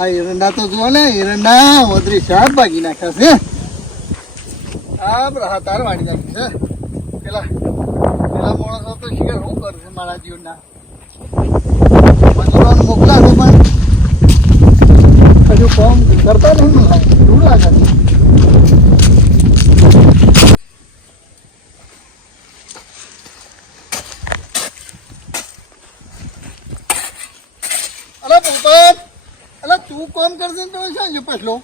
આ એરંડા તો જુઓ ને, એરંડા ઓદરી શાક ભાગી નાખ્યા છે. આ બધા તાર વાળી નાખ્યું છે. પેલા પેલા તો શું કરશે મારા જીવનના? મજૂરોને મોકલા છે પણ કોમ કરતા નહીં મને લાગે છે. પોપટ અલા તું કોમ કરશે ને તો શું છે પછલો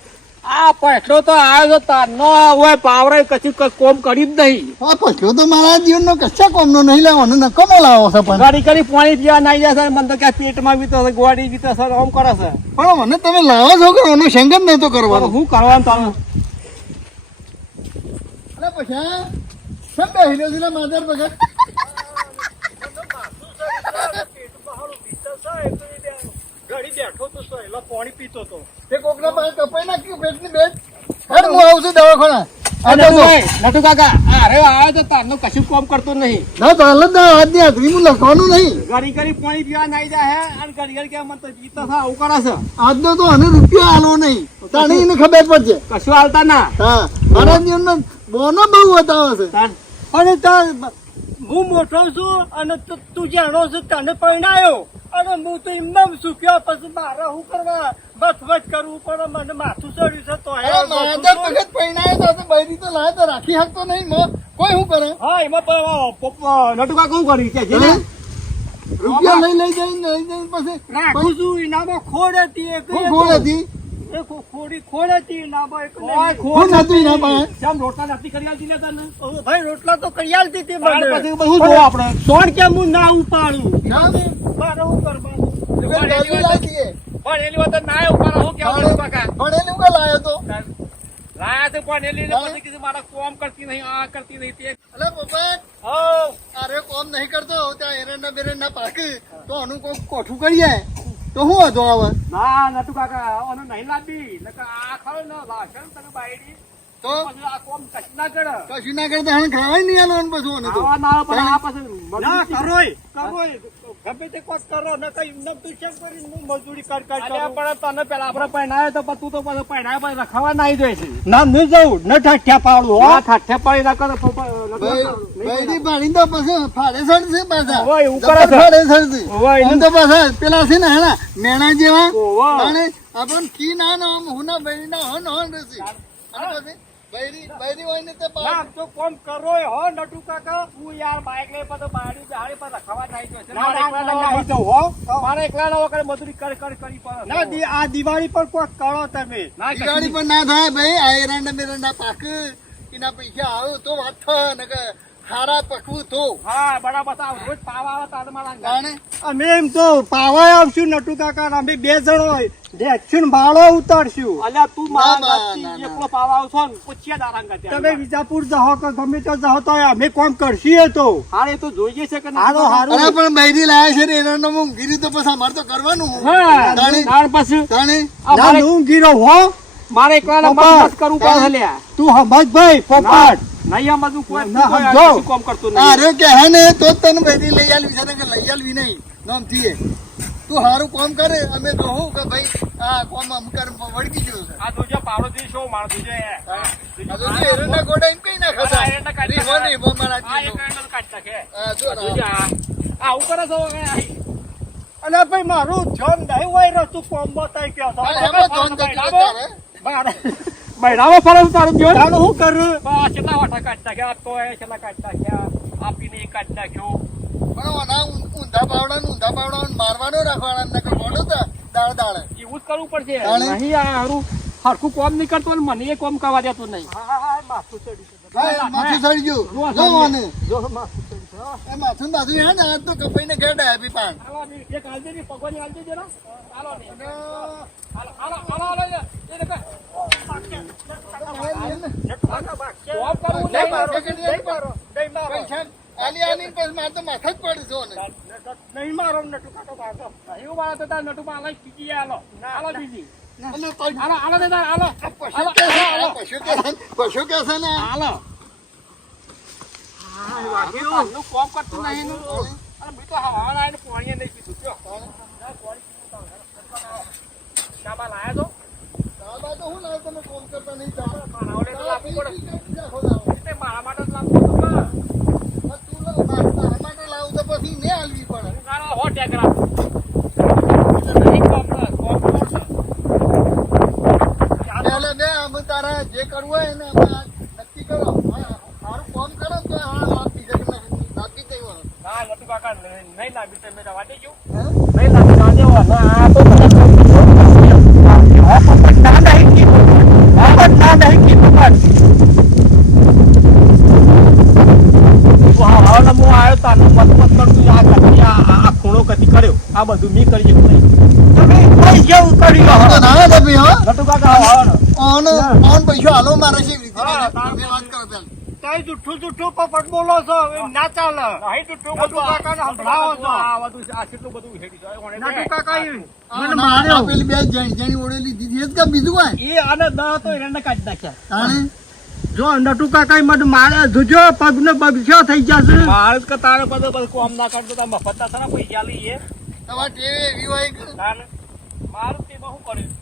આ પછલો તો આવ્યો તો તારનો હોય પાવરે કશું કઈ કોમ કરી જ નહીં. આ પછલો તો મારા જીવનનો કશા કોમનો નહીં લેવાનો કમો લાવો છે પણ. ગાડી કરી પાણી પીવા નાઈ જશે છે મને તો ક્યાં પેટમાં બીતો છે ગોળી બીતો છે આમ કરે છે. પણ મને તમે લાવો છો કે એનો શંકર નહીં તો કરવાનો. શું કરવાનું તારું? અરે પછી સબ બેહી રહ્યો છે ને માધર ભગત પાણી પીતો તો. તે કોકના પાસે કપાઈ નાખ્યું પેટની બેટ હેડ હું આવું છું દવાખાના. આ અને બાજુ. ઓય, નટુ કાકા અરે આવ્યો તો તારનું કશું કોમ કરતું નહીં. ના તો હાલ ના હાથની હું લખવાનું નહીં. ઘડી ઘડી પાણી પીવા નાઈ જાય હે અને ઘડી ઘડી કે તો પીતો છે આવું છે. આજનો તો રૂપિયા આલો નહીં. તાણી એને ખબર પડશે. કશું હાલતા ના. હા મારા જીવનનો બોનો બહુ બતાવે છે. તાન. અને તા- હું મોટો છું અને તું- તું જાણો છું તને પરણાયો. અને હું તો એમનેમ સુખ્યો પછી મારે શું કરવા? બસ બસ કરવું પડે મને માથું ચડ્યું છે તો ભગત પૈણાએ તો બૈરી તો લાય તો રાખી શકતો નહીં મો. કોઈ શું કરે? હા એમાં પણ કઉ કર્યું કે રૂપિયા લઈ લઈ જઈને લઈ જઈને પછી રાખું છું એનામાં ખોડ હતી એક હું ખોડ હતી. રોટલા નથી કરી આલતી ને તને? ઓ ભાઈ રોટલા તો કરી આલતી પછી આપણે. સોણ કેમ હું ના ઉપાડું? ના, મારે શું કરવાનું? રૂપિયા ગાડી લાગીએ. વાત ના ઉપર હું કેવું કાકા? ભણેલું કે લાયો તો? લાયા તો પણ ને પછી કીધું મારા કોમ કરતી નહીં આ કરતી નહીં તે. અલે પોપટ હા. અરે કોમ નહીં કરતો ત્યાં એરંડા બેરંડા પાકી. તો આનું કોઈ કોઠું કરીએ. તો શું હતો આવે? ના નટુ કાકા, આનો નહીં લાગી નકા આ ખાવ ને લાગશે ને તને બાયડી. તો? પછી આ કોમ કશું ના કરે કશું ના કરતા હણ ખાવાય નહીં આલવાનું બધું ઓને તો. આવા ના પણ આ પછી ના કરોય કરોય. ગમે તે કોક કરો ન કઈ ન તું કેમ કરીને હું મજૂરી કર કર અરે પણ તને પેલા આપણે પહેણાયો તો તું તો પછી પહેણાય પછી રખાવા નાઈ જાય છે. ના નહીં જાઉં. ન ઠાઠ્યા પાડું હો. આ ઠાઠે પડી ના કરે પપ્પા, ભાઈ તો પછી ફાડે સડશે પાછા. એવું કરે ફાડે સડશે એનું- તો પાછા પેલા છે ને હેના મેણા જેવા. ઓવે. અને આપણ કી ના નામ હુના બૈરી ના હન હન રહેશે. અને પછી બૈરી બૈરી હોય ને તે ના તો કોમ કરોય હો નટુ કાકા. હું યાર બાઈક લઈ પછી બારી બહારી પર રખાવા નાઈ જાય છે. ના એકલા ના, હો મારે એકલા ના વગર મજૂરી કરી કરી કરી પડે ના આ દિવાળી પર કોક કરો તમે. ના દિવાળી પર પણ ના થાય ભાઈ. આ એરંડા મેરંડા પાક એના પૈસા આવે તો વાત થાય ને હારા પકવું તો. હા બરાબર રોજ પાવા આવે તારે મારા અમે એમ તો પાવા આવશું નટુ કાકા અમે બે જણો ડેક્શન ભાડો ઉતારશું. અલ્યા તું મારા. એકલો પાવા આવશો ને પૂછ્યા દારાંગા. તમે વિજાપુર જાઓ કે ગમે તો જાઓ તો અમે કોમ કરશી એ તો. હારે તો જોઈએ છે કે હારો હારો. અરે પણ બૈરી લાયા છે ને એનો હું ગીરી તો પછી અમારે તો કરવાનું હા. તાણી. પછી. તાણે? ના હું ગીરો હો. મારે એકલા મત કરવું પડે લ્યા. તું હમજ ભાઈ પોપટ નહીં બધું કોઈ સમજો. કશું કામ નહીં. રે કે હે ને તો તને બૈરી લઈ આલવી છે કે લઈ આલવી નહીં. નામથી એ. તું સારું કામ કરે અમે કે ભાઈ આ કામ આમ વળગી ગયું છે. આ જોજો પાવડો થી શું મારો આ તો એરંડા ગોડા એમ કઈ ના ખાતા એરંડા કાઢી રીહો નહીં, બહુ મારા આ. આ. જો આ. અને ભાઈ મારું જોન દહી હોય તું કોમ બતાવી ગયો તો આ એમાં ધોન તો બૈરામાં- તારે. મારે બૈરામાં ફરે તારું ગયો તારું શું કરું બસ કેટલા વાટા કાઢી નાખ્યા? આ એ કેટલા કાઢી નાખ્યા? આપીને એ કાઢી નાખ્યો. પણ ઓના ઊંધા પાવડા ને ઊંધા પાવડા મારવાનો રાખવાના ને નકર બોલો તો દાળ દાળ. એવું જ કરવું પડશે? નહીં આ હારું હરખું કોમ નહીં કરતો મને એ કોમ કરવા દેતો નહીં. હા હા હા માથું ચડી ગયું માથું ચડી ગયું જો માથું હો. એ માથું ને બાથું હે ને તો કપાઈને ઘેર ડાયા પાન હાલો ને, એક ને, ભગવાનની હાલજે જરા. હાલો ને. અને હાલો, હાલો, હાલો, હાલો એ લઈ નહીં. મારો, ને નટુ કાકો ભાગો એવું વાળા તો તાર હાલો, બીજી હાલો. હાલો બીજી. હાલો, હાલો ને હાલો. પશુ કે છે, ને હાલો. તારનું કોમ કરતું નહીં. અને બીજું હવાના આવીને પાણીએ નહીં પીધું, જો. શાબા લાયા છો આ તો હું લાવ તમે કોમ કરતા નહીં મારા માટે મારા- માટે લાવું તો પછી ને હાલવી પડે હું અમે જે કરવું હોય એને અમે આ નક્કી કરો હા, સારું કામ કરો તો હા લાભ બીજા કે લાભી જઈ ના, નટુ કાકા, નહીં નહીં લાવી તમે જવા દેજો. નહીં લાવી જવા આ તો બધા આ પણ ના નહીં કીધું. ના નહીં કીધું પણ. હા, હું આવ્યો તારનો મત મત કરતું આ કદી આ ખૂણો કદી કર્યો? આ બધું મી કરી શકું નહીં. તમે કોઈ જેવું કર્યું તો ના તો ભઈ નટુ કાકા આવો, આવો. ઓન ઓન પૈસો હાલો મારે છે હા, વાત કરો. પેલા. તઈ જુઠ્ઠું જુઠ્ઠું પોપટ બોલો છો ના ચાલે. નહીં તૂટતું બધું કાકા ને સંભળાવો છો. આ બધું આ કેટલું બધું હેડી જાય. નાટુ કાકા મને માર્યો. પેલી બે જણ જણી ઓળેલી દીધી એ જ કામ બીજું હોય એ આને દહ તો એને કાઢી નાખ્યા. તાણે? જો નટુ કાકા મત મને મારે જોજો પગ ને બગસ્યો થઈ જશે મારે કે તારે બધો બસ કોમ ના કરતો તો મફત ના પૈસા લઈએ. તમારે ટેવ એવી હોય કે? મારું તેમાં બહુ કર્યું.